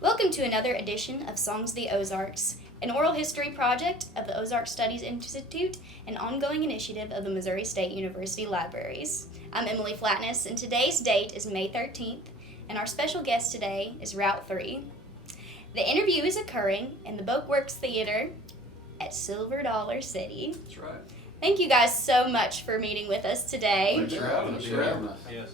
Welcome to another edition of Songs of the Ozarks, an oral history project of the Ozark Studies Institute, an ongoing initiative of the Missouri State University Libraries. I'm Emalee Flatness, and today's date is May 13th, and our special guest today is Route 3. The interview is occurring in the Boatworks Theater at Silver Dollar City. That's right. Thank you guys so much for meeting with us today. Thanks for having us. Yes.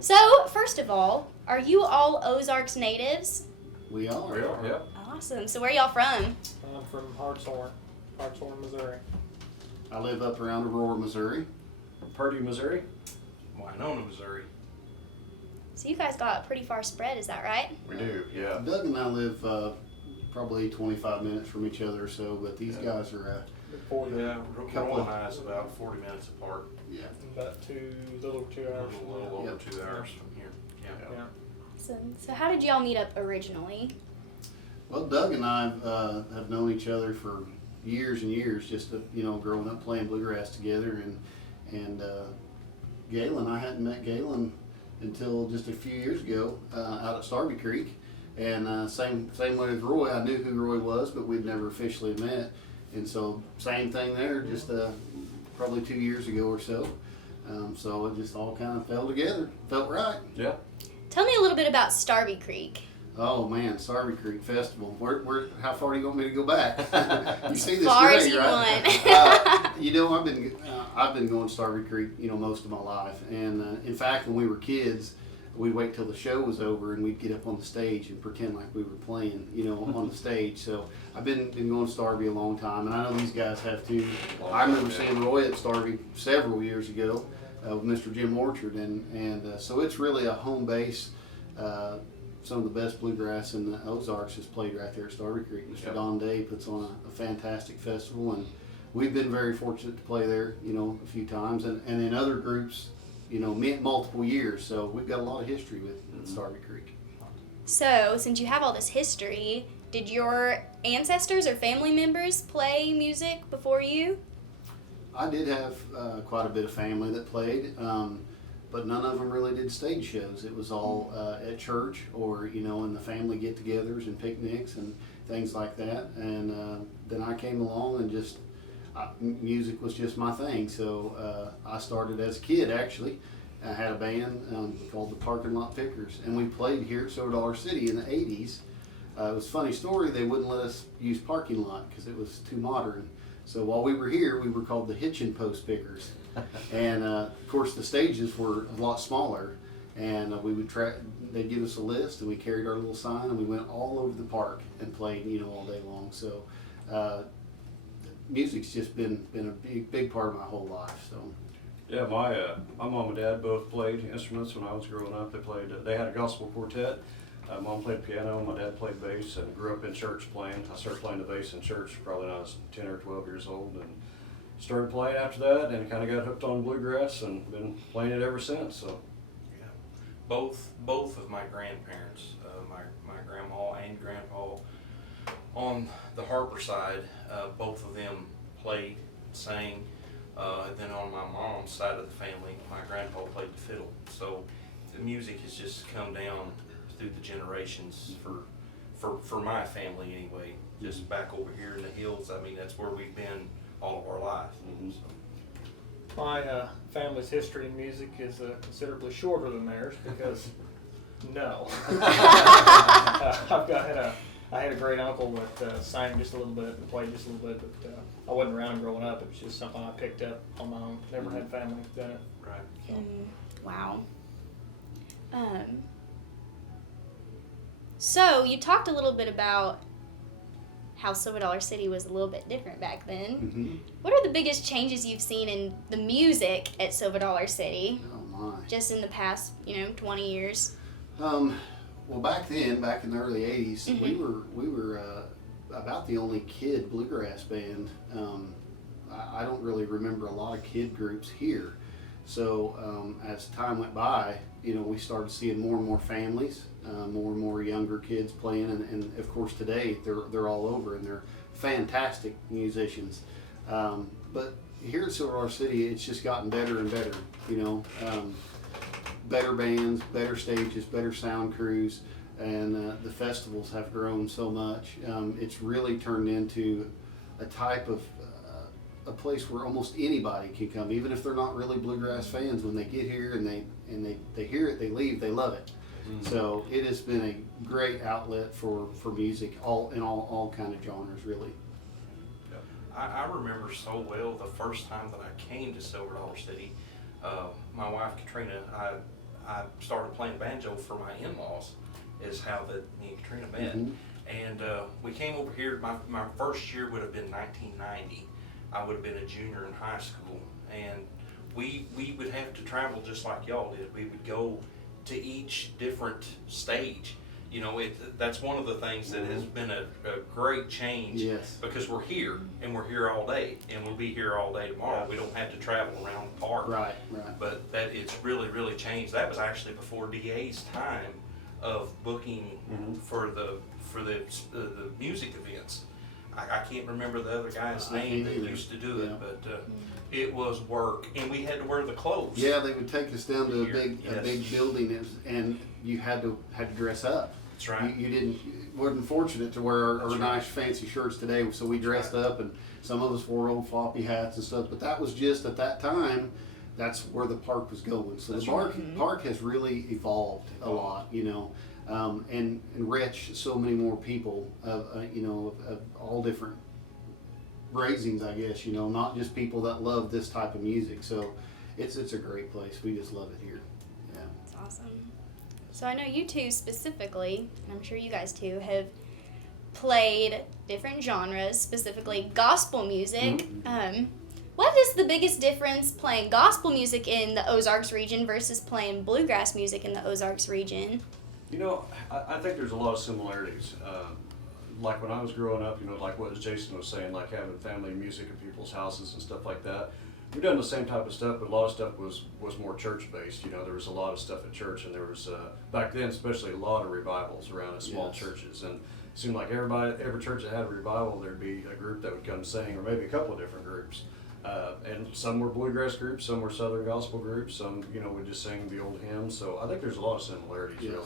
So, first of all, are you all Ozarks natives? We are. We are, yep. Awesome. So where y'all from? I'm from Hartshorn, Missouri. I live up around Aurora, Missouri. Purdy, Missouri. Winona, Missouri. So you guys got a pretty far spread, is that right? We do, yeah. Doug and I live probably 25 minutes from each other or so, but these guys are, Yeah, Rowan and I is about 40 minutes apart. yeah. About little over 2 hours. A little over Yep. 2 hours from here. Yeah. So how did y'all meet up originally? Well, Doug and I have known each other for years and years, just growing up playing bluegrass together, and Gaylon. I hadn't met Gaylon until just a few years ago out at Starby Creek, and same way with Roy. I knew who Roy was, but we'd never officially met, and so same thing there. Just probably 2 years ago or so. So it just all kind of fell together. Felt right. Yeah. Tell me a little bit about Starby Creek. Oh man, Starby Creek Festival. How far do you want me to go back? You see this far gray, as you right? want. I've been going to Starby Creek, most of my life, and in fact, when we were kids, we'd wait till the show was over and we'd get up on the stage and pretend like we were playing, on the stage. So I've been going to Starby a long time, and I know these guys have too. I remember seeing Roy at Starby several years ago with Mr. Jim Orchard, and so it's really a home base. Some of the best bluegrass in the Ozarks is played right there at Starby Creek. Mr. Yep. Don Day puts on a fantastic festival, and we've been very fortunate to play there, a few times, and then other groups, multiple years. So we've got a lot of history with Starby Creek. So, since you have all this history, did your ancestors or family members play music before you? I did have quite a bit of family that played, but none of them really did stage shows. It was all at church or, in the family get-togethers and picnics and things like that. And then I came along and music was just my thing. So I started as a kid, actually. I had a band called the Parking Lot Pickers, and we played here at Silver Dollar City in the 80s. It was a funny story. They wouldn't let us use parking lot because it was too modern. So while we were here, we were called the Hitchin' Post Pickers. And of course the stages were a lot smaller, and they'd give us a list, and we carried our little sign, and we went all over the park and played, all day long. So music's just been a big part of my whole life. So yeah, my mom and dad both played instruments when I was growing up. They had a gospel quartet. Mom played piano, my dad played bass, and grew up in church playing. I started playing the bass in church probably when I was 10 or 12 years old, and started playing after that, and kind of got hooked on bluegrass and been playing it ever since. So, Yeah. Both of my grandparents, my grandma and grandpa, on the Harper side, both of them played, sang. Then on my mom's side of the family, my grandpa played the fiddle. So the music has just come down through the generations for my family anyway. Just back over here in the hills, that's where we've been all of our life. Mhm. So. My family's history in music is considerably shorter than theirs because no. I had a great uncle that sang just a little bit and played just a little bit, but I wasn't around growing up. It was just something I picked up on my own. Never had family done it. Right. Wow. So you talked a little bit about how Silver Dollar City was a little bit different back then. mm-hmm. What are the biggest changes you've seen in the music at Silver Dollar City, Oh my. just in the past, 20 years? Well, back then, back in the early 80s, Mhm. we were about the only kid bluegrass band. I don't really remember a lot of kid groups here. So as time went by, we started seeing more and more families, more and more younger kids playing, and of course today they're all over and they're fantastic musicians. But here at Silver Dollar City, it's just gotten better and better. Better bands, better stages, better sound crews. and the festivals have grown so much. It's really turned into a type of a place where almost anybody can come, even if they're not really bluegrass fans. When they get here and they hear it, they leave, they love it. So it has been a great outlet for music, all kind of genres, really. I remember so well the first time that I came to Silver Dollar City. My wife Katrina, I started playing banjo for my in-laws, is how me and Katrina met. And we came over here. My first year would have been 1990. I would have been a junior in high school, and we would have to travel just like y'all did. We would go to each different stage. You know, that's one of the things that has been a great change. Yes. Because we're here, and we're here all day, and we'll be here all day tomorrow. Yeah. We don't have to travel around the park. Right. But that it's really changed. That was actually before DA's time of booking for the music events. I can't remember the other guy's name that used to do it, but it was work, and we had to wear the clothes. Yeah, they would take us down to a big Yes. building, and you had to dress up. That's right. You wasn't fortunate to wear our That's right. nice fancy shirts today, so we dressed up, and some of us wore old floppy hats and stuff. But that was just at that time. That's where the park was going. So That's the park has really evolved a lot, you know, and reached so many more people, you know, of all different raisings, I guess, you know, not just people that love this type of music. So it's a great place. We just love it here. Yeah. That's awesome. So I know you two specifically, and I'm sure you guys too, have played different genres, specifically gospel music. What is the biggest difference playing gospel music in the Ozarks region versus playing bluegrass music in the Ozarks region? You know, I think there's a lot of similarities. Like when I was growing up, you know, like what Jason was saying, like having family music at people's houses and stuff like that. We've done the same type of stuff, but a lot of stuff was more church-based. You know, there was a lot of stuff at church, and there was, back then especially, a lot of revivals around in small churches. And it seemed like every church that had a revival, there'd be a group that would come sing, or maybe a couple of different groups. And some were bluegrass groups, some were southern gospel groups, some, you know, would just sing the old hymns. So I think there's a lot of similarities, really.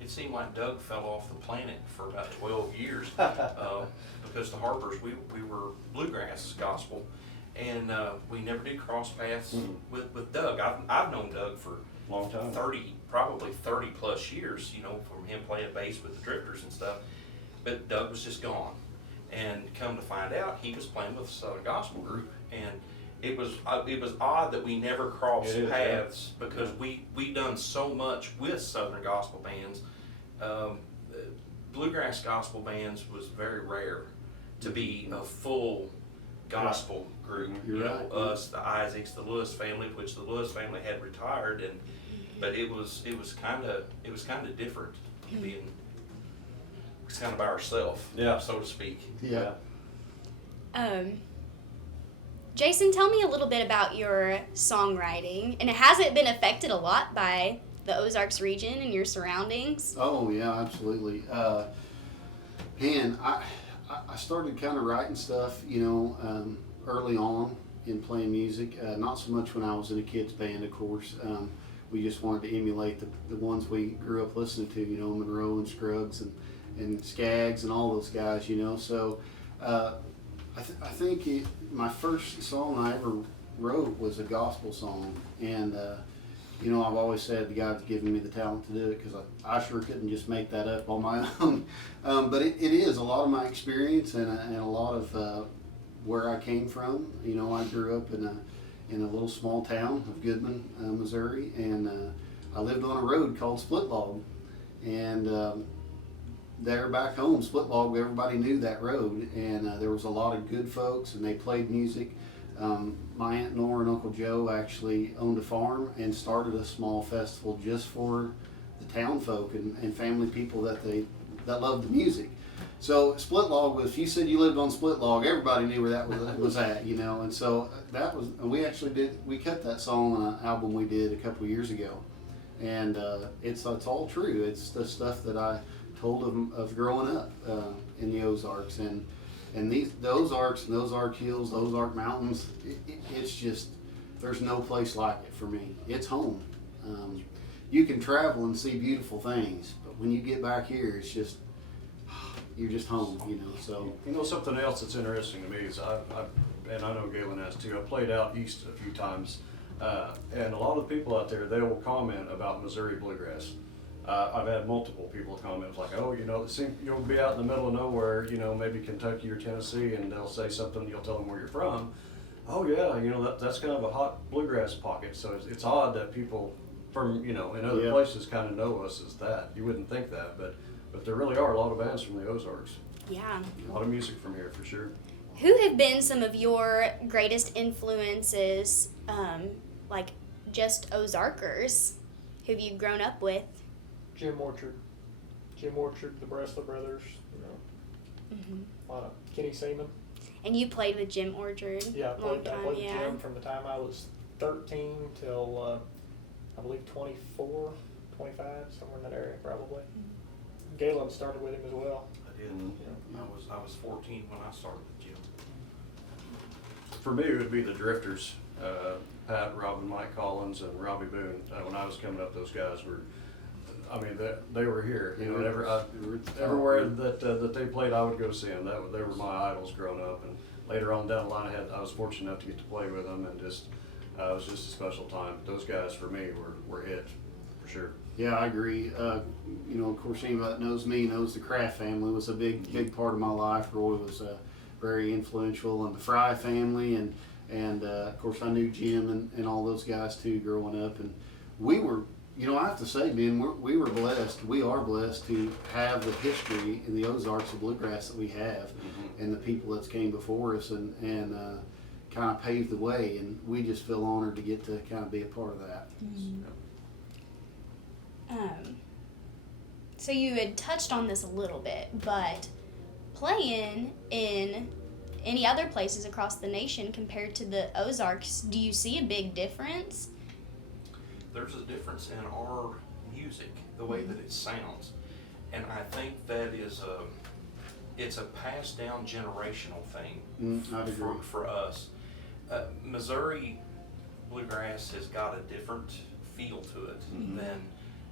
It seemed like Doug fell off the planet for about 12 years because the Harpers, we were bluegrass gospel, and we never did cross paths with Doug. I've known Doug for Long time. probably 30 plus years, you know, from him playing bass with the Drifters and stuff. But Doug was just gone, and come to find out, he was playing with a Southern Gospel group, and it was odd that we never crossed paths because we done so much with Southern Gospel bands. Bluegrass gospel bands was very rare to be a full gospel group. You're you know, right. Us, the Isaacs, the Lewis family, which the Lewis family had retired, but it was kind of different being. It's kind of by ourselves, so to speak. Yeah. Jason, tell me a little bit about your songwriting, and has it been affected a lot by the Ozarks region and your surroundings? Oh yeah, absolutely. Man, I started kind of writing stuff, you know, early on in playing music. Not so much when I was in a kids band, of course. We just wanted to emulate the ones we grew up listening to, you know, Monroe and Scruggs and Skaggs and all those guys, you know. So I think my first song I ever wrote was a gospel song, and you know, I've always said God's given me the talent to do it because I sure couldn't just make that up on my own. But it is a lot of my experience and a lot of where I came from. You know, I grew up in a little small town of Goodman, Missouri, and I lived on a road called Split Log, and there back home, Split Log, everybody knew that road, and there was a lot of good folks, and they played music. My Aunt Nora and Uncle Joe actually owned a farm and started a small festival just for the town folk and family people that loved the music. So Split Log, if you said you lived on Split Log, everybody knew where that was at, you know. And so we cut that song on an album we did a couple of years ago, and it's all true. It's the stuff that I told of growing up in the Ozarks, and the Ozarks and the Ozark Hills, the Ozark Mountains. It's just, there's no place like it for me. It's home. you can travel and see beautiful things, but when you get back here, it's just, you're just home, you know, so. You know, something else that's interesting to me is and I know Gaylon has too, I played out east a few times, and a lot of the people out there, they will comment about Missouri bluegrass. I've had multiple people comment like, oh, you know, you'll be out in the middle of nowhere, you know, maybe Kentucky or Tennessee, and they'll say something, you'll tell them where you're from. Oh yeah, you know, that's kind of a hot bluegrass pocket, so it's odd that people from, you know, in other Yeah. places kind of know us as that. You wouldn't think that, but there really are a lot of bands from the Ozarks. Yeah. A lot of music from here, for sure. Who have been some of your greatest influences, like just Ozarkers, who have you grown up with? Jim Orchard, the Breslin brothers, you know, Mm-hmm. a lot of Kenny Seaman. And you played with Jim Orchard. Yeah, I long played time, with yeah. Jim from the time I was 13 till I believe 24, 25, somewhere in that area probably. Gaylon started with him as well. I did. Yeah. I was 14 when I started with Jim. For me, it would be the Drifters, Pat, Robin, Mike Collins, and Robbie Boone. When I was coming up, those guys were, I mean, they were here. You know, everywhere that they played, I would go see them. They were my idols growing up. And later on down the line, I was fortunate enough to get to play with them, and just it was just a special time. Those guys for me were it, for sure. Yeah, I agree. You know, of course, anybody that knows me knows the Kraft family was a big part of my life. Roy was very influential, and the Fry family, and of course I knew Jim and all those guys too growing up. And we were, you know, I have to say, Ben, we were blessed. We are blessed to have the history in the Ozarks of bluegrass that we have, and the people that came before us and kind of paved the way. And we just feel honored to get to kind of be a part of that. So you had touched on this a little bit, but playing in any other places across the nation compared to the Ozarks, do you see a big difference? There's a difference in our music, the way that it sounds, and I think that it's a passed down generational thing I'd agree. for us. Missouri bluegrass has got a different feel to it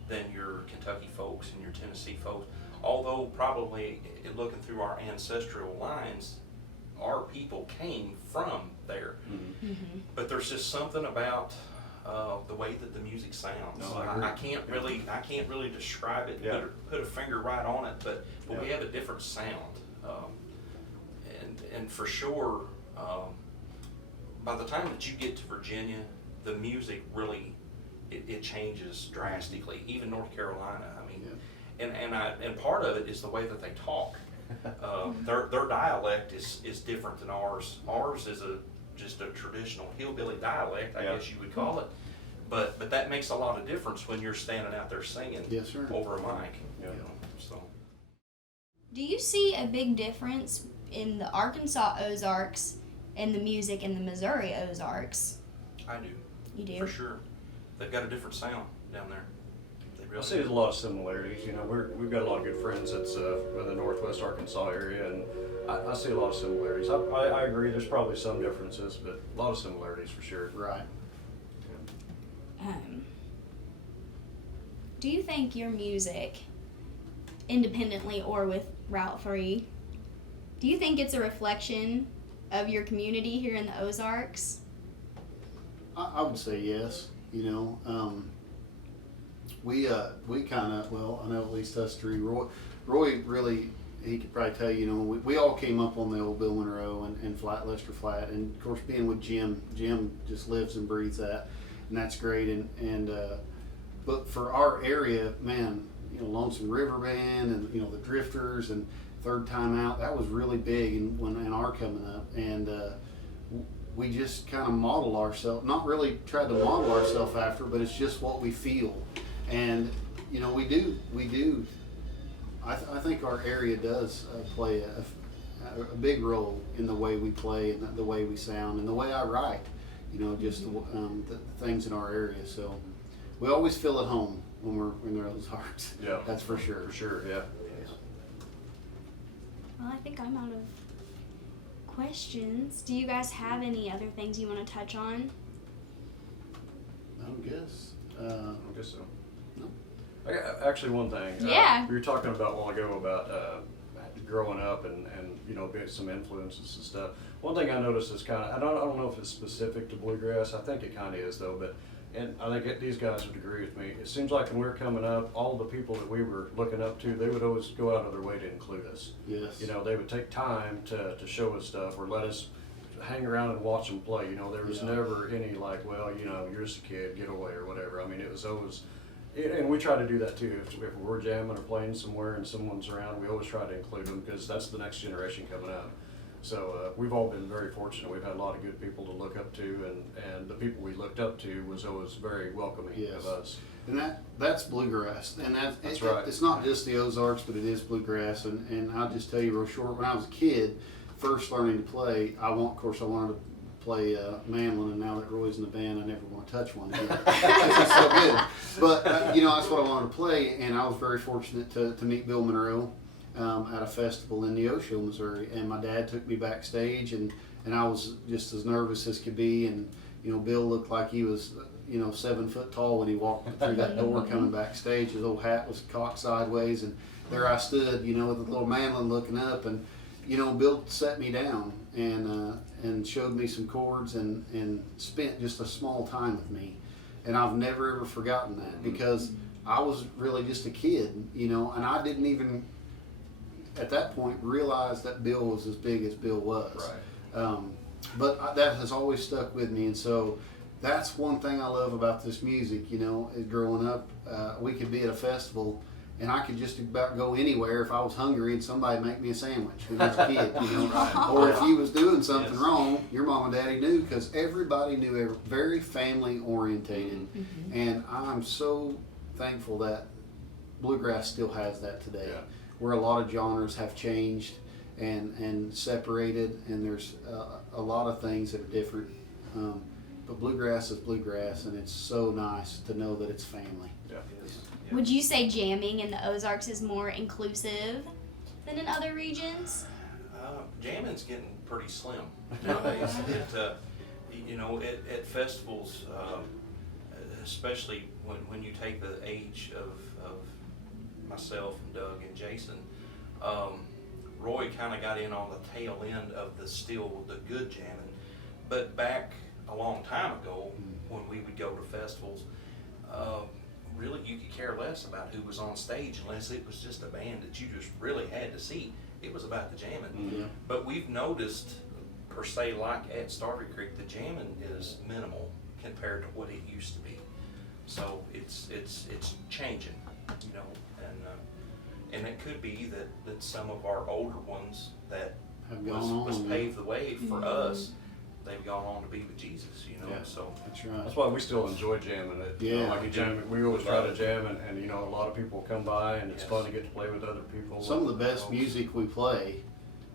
than your Kentucky folks and your Tennessee folks. Although probably looking through our ancestral lines, our people came from there. But there's just something about the way that the music sounds. No, I agree. I can't really describe it, put a finger right on it, but we have a different sound. And for sure, by the time that you get to Virginia, the music really it changes drastically. Even North Carolina, I mean, and part of it is the way that they talk. Their dialect is different than ours. Ours is just a traditional hillbilly dialect, I guess you would call it. But that makes a lot of difference when you're standing out there singing over a mic. You know, so. Do you see a big difference in the Arkansas Ozarks and the music in the Missouri Ozarks? I do. You do? For sure. They've got a different sound down there. They really I see there's a lot of similarities. You know, we've got a lot of good friends that's in the Northwest Arkansas area, and I see a lot of similarities. I agree. There's probably some differences, but a lot of similarities for sure. Right. Do you think your music, independently or with Route 3, do you think it's a reflection of your community here in the Ozarks? I would say yes. You know, we kind of, well, I know at least us three. Roy really, he could probably tell you, you know, we all came up on the old Bill Monroe and Flat Lester Flat, and of course being with Jim just lives and breathes that, and that's great. And but for our area, man, you know, Lonesome River Band and you know the Drifters and Third Time Out, that was really big in our coming up, and we just kind of model ourselves, not really tried to model ourselves after, but it's just what we feel. And, you know, we do, I think our area does play a big role in the way we play and the way we sound and the way I write, you know, just the things in our area. So we always feel at home when we're in those Ozarks. Yeah. That's for sure. For sure, yeah. Well, I think I'm out of questions. Do you guys have any other things you want to touch on? I don't guess. I guess so. actually one thing. Yeah. We were talking about a while ago about growing up and some influences and stuff. One thing I noticed is kind of, I don't know if it's specific to bluegrass. I think it kind of is though, but and I think these guys would agree with me. It seems like when we were coming up, all the people that we were looking up to, they would always go out of their way to include us. Yes. You know, they would take time to show us stuff or let us hang around and watch them play. You know, there was never any like, well, you know, you're just a kid, get away or whatever. I mean, it was always, and we try to do that too. If we're jamming or playing somewhere and someone's around, we always try to include them because that's the next generation coming up. So we've all been very fortunate. We've had a lot of good people to look up to, and the people we looked up to was always very welcoming of us. And that's bluegrass, and that's right. It's not just the Ozarks, but it is bluegrass. And I'll just tell you real short. When I was a kid, first learning to play, I wanted to play mandolin, and now that Roy's in the band, I never want to touch one again. It's so good. But you know, that's what I wanted to play, and I was very fortunate to meet Bill Monroe at a festival in Neosho, Missouri, and my dad took me backstage, and I was just as nervous as could be, and you know, Bill looked like he was 7 foot tall when he walked through that door coming backstage. His old hat was cocked sideways, and there I stood, you know, with a little mandolin looking up, and you know, Bill sat me down and showed me some chords and spent just a small time with me, and I've never ever forgotten that because I was really just a kid, you know, and I didn't even at that point realize that Bill was as big as Bill was. Right. But that has always stuck with me, and so that's one thing I love about this music. You know, is growing up, we could be at a festival, and I could just about go anywhere if I was hungry and somebody make me a sandwich when I was a kid. You know, Right. or if you was doing something wrong, your mom and daddy knew because everybody knew. Very family orientated, and I'm so thankful that bluegrass still has that today. Yeah. Where a lot of genres have changed and separated, and there's a lot of things that are different. But bluegrass is bluegrass, and it's so nice to know that it's family. Yeah. Would you say jamming in the Ozarks is more inclusive than in other regions? Jamming's getting pretty slim nowadays. At festivals, especially when you take the age of myself and Doug and Jason, Roy kind of got in on the tail end of the good jamming. But back a long time ago, when we would go to festivals, really you could care less about who was on stage unless it was just a band that you just really had to see. It was about the jamming. Yeah. But we've noticed, per se, like at Starry Creek, the jamming is minimal compared to what it used to be. So it's changing, you know, and it could be that some of our older ones that was paved the way for us, they've gone on to be with Jesus, you know. Yeah, So that's right. That's why we still enjoy jamming it. You know, Yeah. like a jam, we always try to jam, and you know, a lot of people come by, and it's fun to get to play with other people. Some of the best music we play,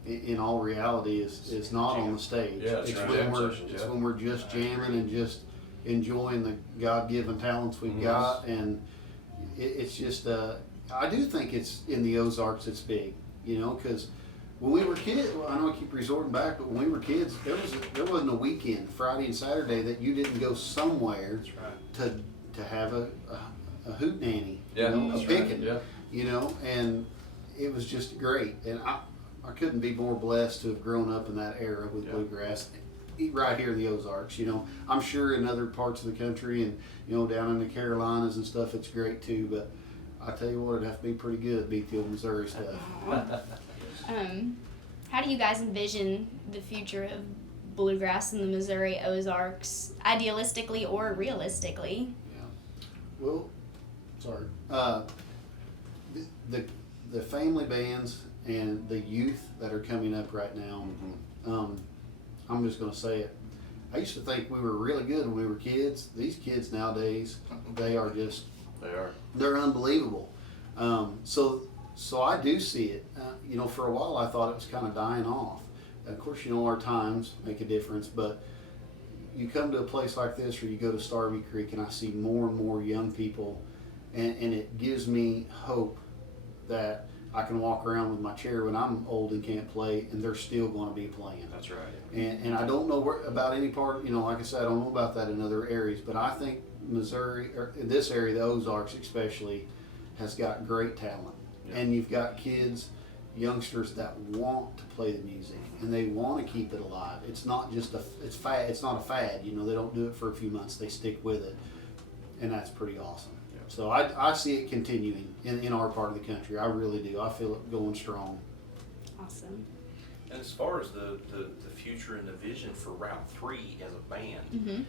in all reality, is not on the stage. Yeah, it's right. when Jam we're sessions, it's yeah. when we're just jamming and just enjoying the God-given talents we've got, and it's just. I do think it's in the Ozarks. It's big, you know, because when we were kids, I know I keep resorting back, but when we were kids, there wasn't a weekend, Friday and Saturday, that you didn't go somewhere that's right. to have a hoot nanny, Yeah, you know, a that's right. picking, Yeah. you know, and it was just great. And I couldn't be more blessed to have grown up in that era with bluegrass, right here in the Ozarks. You know, I'm sure in other parts of the country and you know down in the Carolinas and stuff, it's great too. But I tell you what, it'd have to be pretty good to beat the old Missouri stuff. How do you guys envision the future of bluegrass in the Missouri Ozarks, idealistically or realistically? Yeah. Well, sorry. The family bands and the youth that are coming up right now. I'm just going to say it. I used to think we were really good when we were kids. These kids nowadays, they're unbelievable. So I do see it. You know, for a while I thought it was kind of dying off. Of course, you know, our times make a difference, but you come to a place like this or you go to Starvey Creek and I see more and more young people, and it gives me hope that I can walk around with my chair when I'm old and can't play, and they're still going to be playing. That's right. And I don't know about any part, you know, like I said, I don't know about that in other areas, but I think Missouri, or in this area, the Ozarks especially, has got great talent, Yeah. and you've got kids, youngsters that want to play the music and they want to keep it alive. It's not just it's not a fad. You know, they don't do it for a few months. They stick with it, and that's pretty awesome. Yeah. So I see it continuing in our part of the country. I really do. I feel it going strong. Awesome. And as far as the future and the vision for Route 3 as a band, Mm-hmm.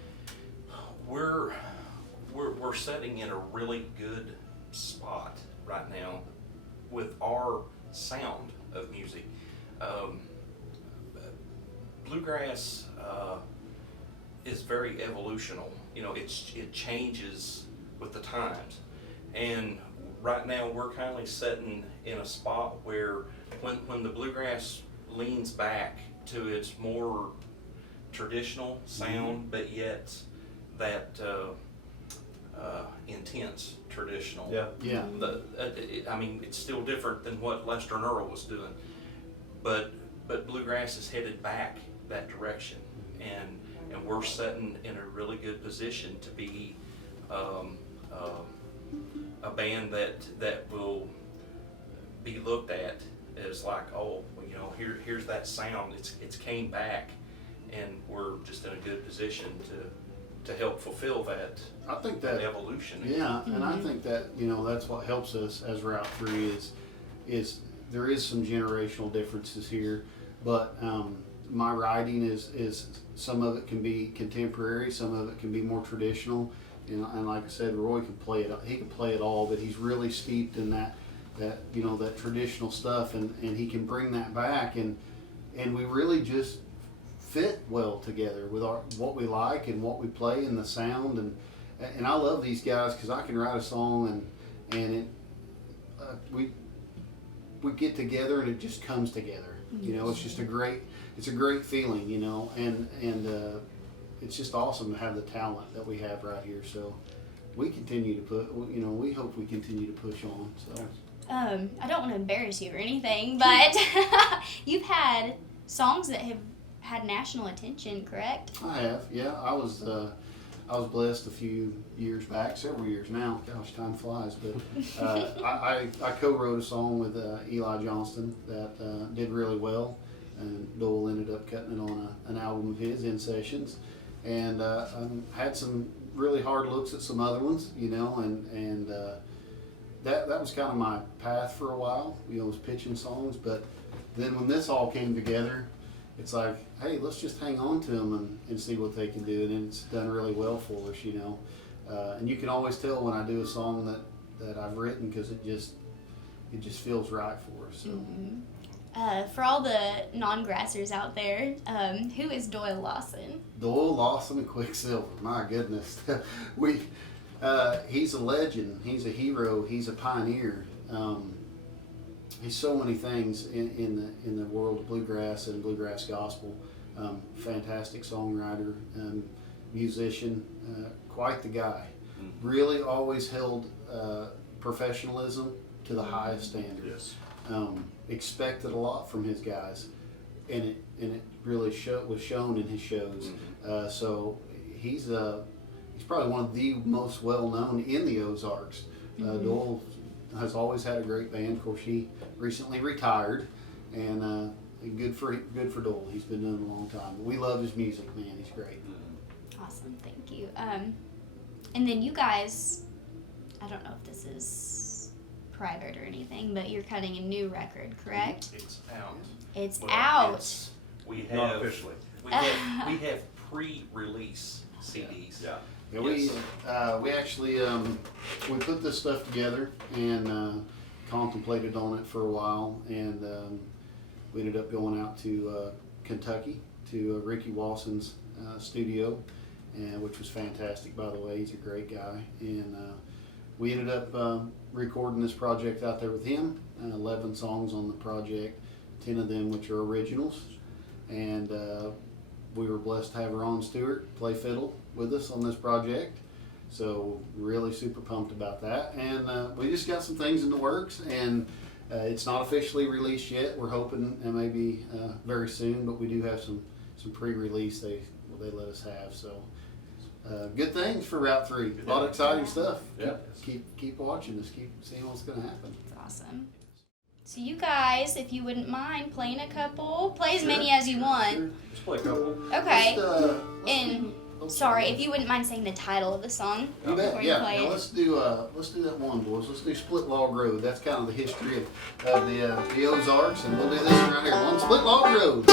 we're sitting in a really good spot right now with our sound of music. Bluegrass is very evolutional. You know, it changes with the times, and right now we're kind of sitting in a spot where when the bluegrass leans back to its more traditional sound, but yet that intense traditional. Yeah. Yeah. I mean, it's still different than what Lester and Earl was doing, but bluegrass is headed back that direction, and we're sitting in a really good position to be a band that will be looked at as like, oh, you know, here's that sound. It's came back, and we're just in a good position to help fulfill that. I think that evolution. Yeah, and I think that, you know, that's what helps us as Route 3 is there is some generational differences here, but my writing is some of it can be contemporary, some of it can be more traditional, and like I said, Roy can play it. He can play it all, but he's really steeped in that you know, that traditional stuff, and he can bring that back, and we really just fit well together with what we like and what we play and the sound, and I love these guys because I can write a song and we get together and it just comes together. You know, it's just a great feeling, you know, and it's just awesome to have the talent that we have right here. So we continue to we hope we continue to push on. So I don't want to embarrass you or anything, but you've had songs that have had national attention, correct? I have, yeah. I was blessed a few years back, several years now. Gosh, time flies. But I co-wrote a song with Eli Johnston that did really well, and Dole ended up cutting it on an album of his, In Sessions, and had some really hard looks at some other ones, you know, and that was kind of my path for a while, you know, was pitching songs. But then when this all came together, it's like, hey, let's just hang on to them and see what they can do, and it's done really well for us, you know. And you can always tell when I do a song that I've written because it just feels right for us. So. Mm-hmm. For all the non-grassers out there, who is Doyle Lawson? Doyle Lawson and Quicksilver, my goodness. He's a legend. He's a hero. He's a pioneer. He's so many things in the world of bluegrass and bluegrass gospel. Fantastic songwriter, musician, quite the guy. Really always held professionalism to the highest standard. Yes. Expected a lot from his guys, and it really was shown in his shows. So he's probably one of the most well known in the Ozarks. Doyle has always had a great band. Of course, he recently retired, and good for Doyle. He's been doing it a long time. But we love his music, man. He's great. Awesome, thank you. And then you guys, I don't know if this is private or anything, but you're cutting a new record, correct? It's out. It's Well, out. We Not have officially. we have pre-release CDs. Yeah. Yeah, Yes. we actually we put this stuff together and contemplated on it for a while, and we ended up going out to Kentucky to Ricky Walson's studio, and which was fantastic, by the way. He's a great guy, and we ended up recording this project out there with him. 11 songs on the project, 10 of them which are originals, and we were blessed to have Ron Stewart play fiddle with us on this project, so really super pumped about that. And we just got some things in the works, and it's not officially released yet. We're hoping maybe very soon, but we do have some pre-release they let us have, so good things for Route 3. A lot of exciting stuff. Yeah. Keep watching this. Keep seeing what's going to happen. That's awesome. So you guys, if you wouldn't mind playing a couple, play as Sure, many as you want. Sure. Just play a couple. Okay. Let's And sorry, if you wouldn't mind saying the title of the song You before bet, you yeah. play Now it. let's do that one, boys. Let's do Split Log Road. That's kind of the history of the Ozarks, and we'll do this one right here. One Split Log Road.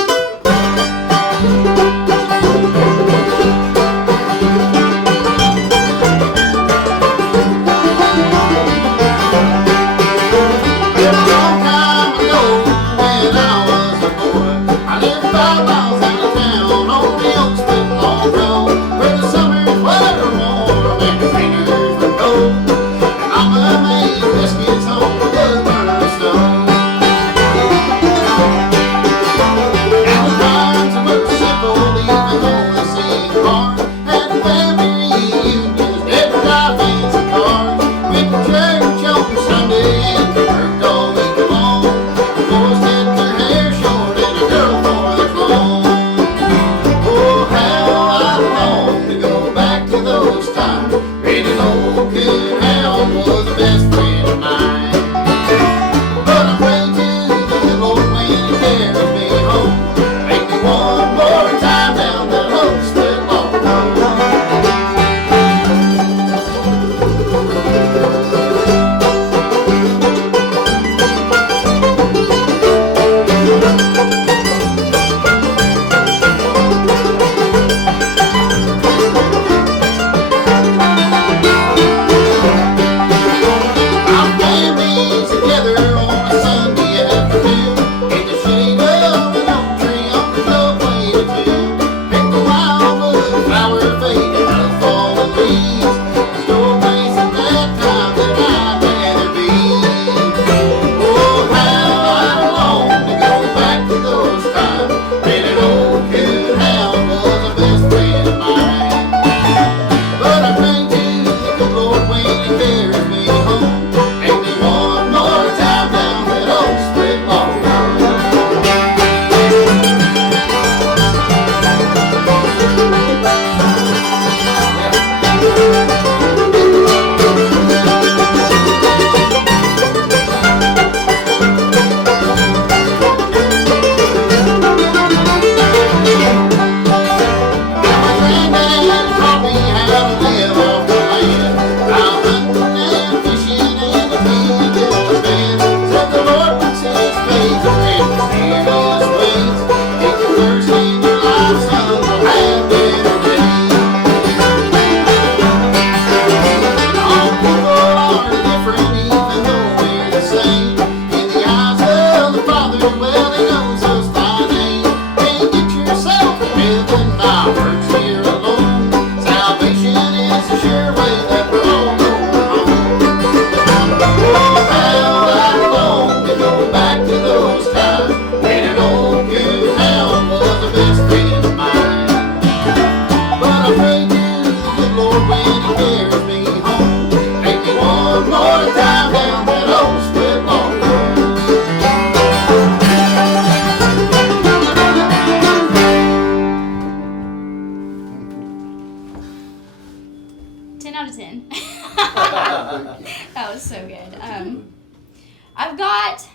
That was so good. I've got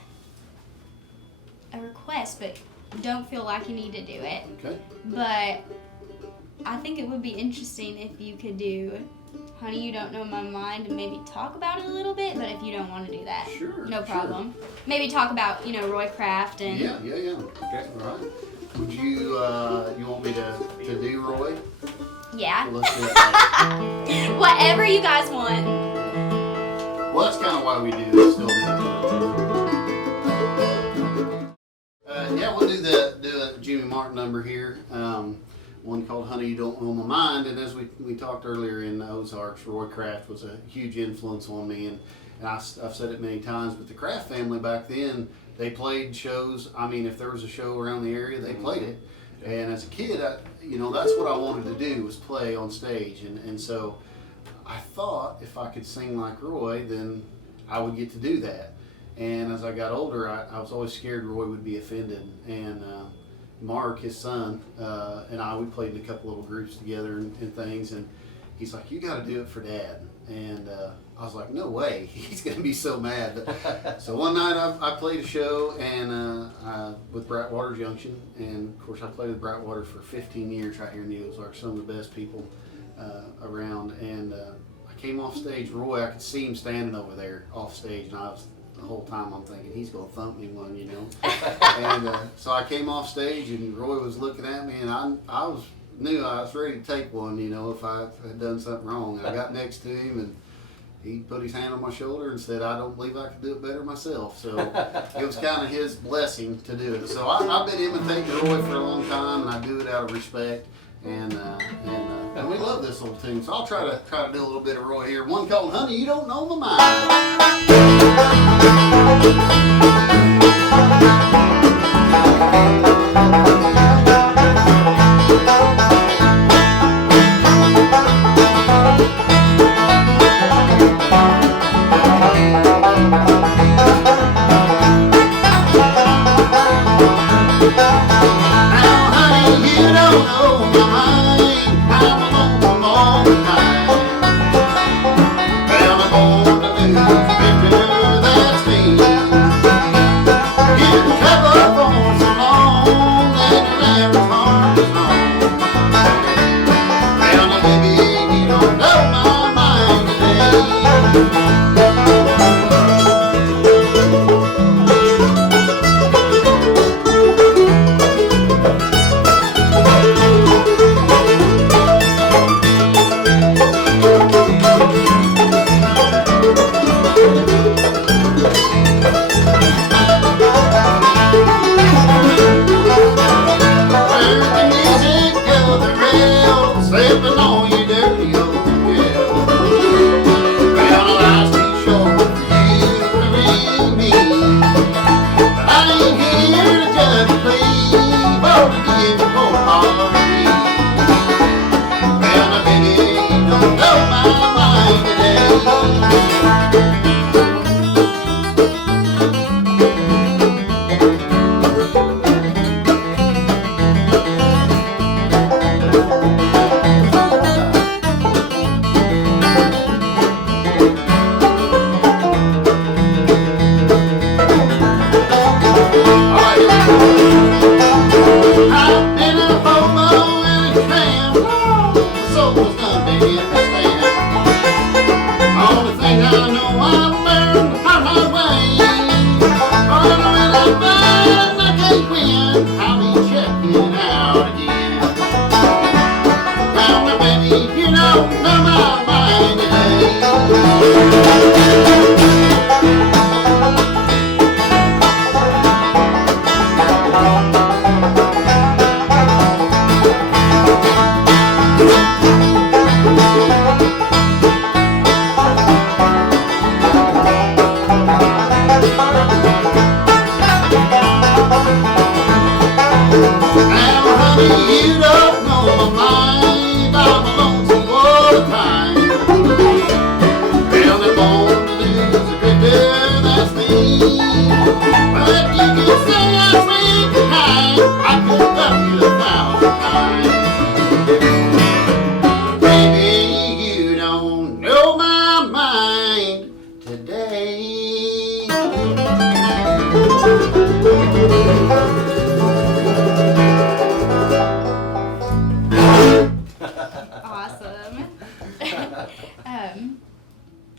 a request, but don't feel like you need to do it. Okay. But I think it would be interesting if you could do Honey, You Don't Know My Mind and maybe talk about it a little bit, but if you don't want to do that, Sure. no problem. Maybe talk about, Roy Kraft and... Yeah. Okay. All right. Would you want me to do Roy? Yeah. Well, let's do that. Whatever you guys want. Well, that's kind of why we do this. Still do we'll do a Jimmy Martin number here. One called Honey, You Don't Know My Mind. And as we talked earlier in the Ozarks, Roy Kraft was a huge influence on me. And I've said it many times, but the Kraft family back then, they played shows. I mean, if there was a show around the area, they played it. And as a kid, that's what I wanted to do, was play on stage. And so I thought if I could sing like Roy, then I would get to do that. And as I got older, I was always scared Roy would be offended. And Mark, his son, and we played in a couple little groups together and things. And he's like, you got to do it for Dad. And I was like, no way, he's going to be so mad. But, so one night I played a show and with Brightwater Junction, and of course I played with Brightwater for 15 years right here in the Ozarks, some of the best people around. And I came off stage, Roy, I could see him standing over there off stage, and the whole time I'm thinking, he's going to thump me one, you know. And so I came off stage, and Roy was looking at me, and I knew I was ready to take one, you know, if I had done something wrong. I got next to him, and he put his hand on my shoulder and said, I don't believe I could do it better myself. So it was kind of his blessing to do it. So I've been imitating Roy for a long time, and I do it out of respect. And we love this little tune. So I'll try to do a little bit of Roy here. One called Honey, You Don't Know My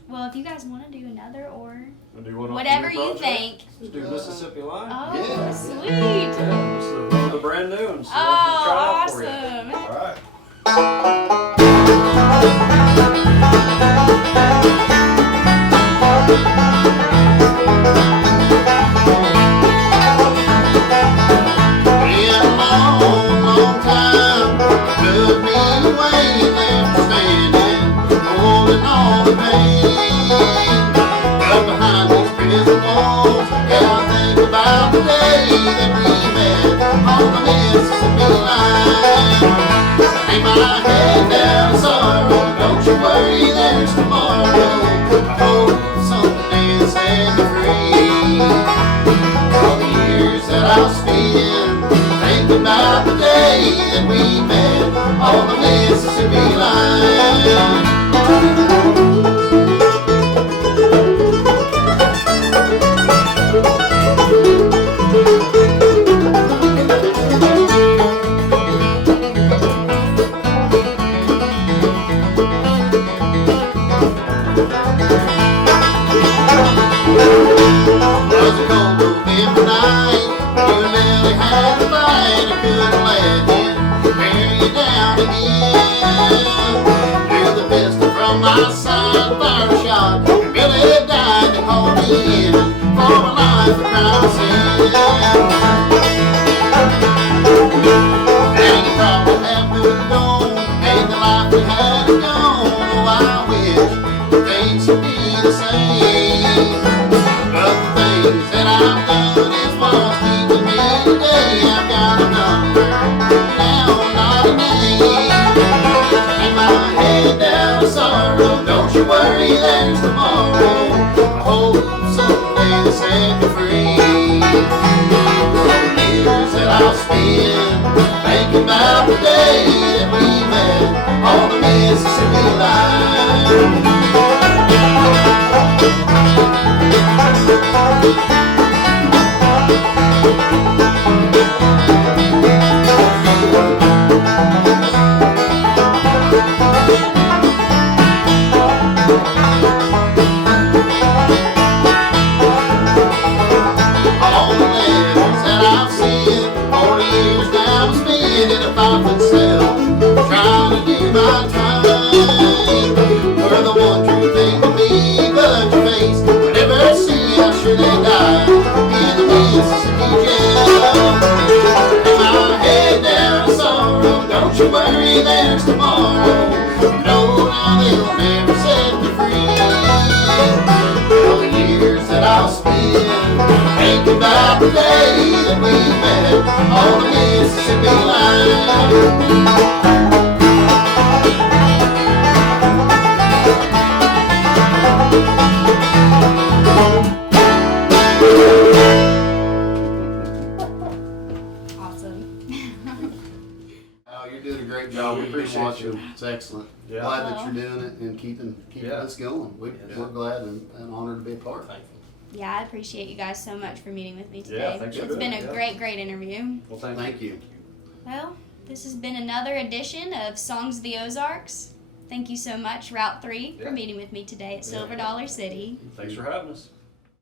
Well, if you guys want to do another or Do one off whatever the new you project? think. Let's do Mississippi Line. Oh, Yeah. sweet. Yeah, it's one of the brand new ones. So Oh, try it out for you. awesome. All right. Been a long, long time, took me away, left standing, holding all the pain. Up behind these prison walls, yeah, I think about the day that we met on the Mississippi line. Hang my head down in sorrow, don't you worry, there's tomorrow. I hope someday will set me free. All the years that I'll spend thinking about the day that we met on the Mississippi line. Was a cold November night, you and Nellie had a fight. I couldn't let him tear you down again. Drew the pistol from my side, fired a shot, and Billy died to call me in for a life of crime sin. And you probably have moved on, and the life we had is gone. Oh, I wish things could be the same. But the things that I've done is what's keeping me today. I've got a number, now not a name. Hang my head down with sorrow, don't you worry, there's tomorrow. I hope someday to set me free. The years that I'll spend thinking about the day that we met on the Mississippi line. All the letters that I've sent, 40 years now I'm spending in a 5-foot cell, trying to do my time. Were the one true thing to me, but your face would never see how sure they died in the Mississippi jail. Hang my head down in sorrow, don't you worry, there's tomorrow. No, now they'll never set me free. All the years that I'll spend thinking about the day that we met on the Mississippi line. Awesome. Oh, you're doing a great job. We appreciate Watching. you. It's excellent. Yeah. Glad that you're doing it and keeping Yeah. this going. We're glad and honored to be a part. Thank you. Yeah, I appreciate you guys so much for meeting with me today. Yeah, thanks for It's doing been it, a yeah. great interview. Well, thank you. Thank you. Well, this has been another edition of Songs of the Ozarks. Thank you so much, Route 3, Yeah. for meeting with me today at Yeah. Silver Dollar City. Thanks for having us.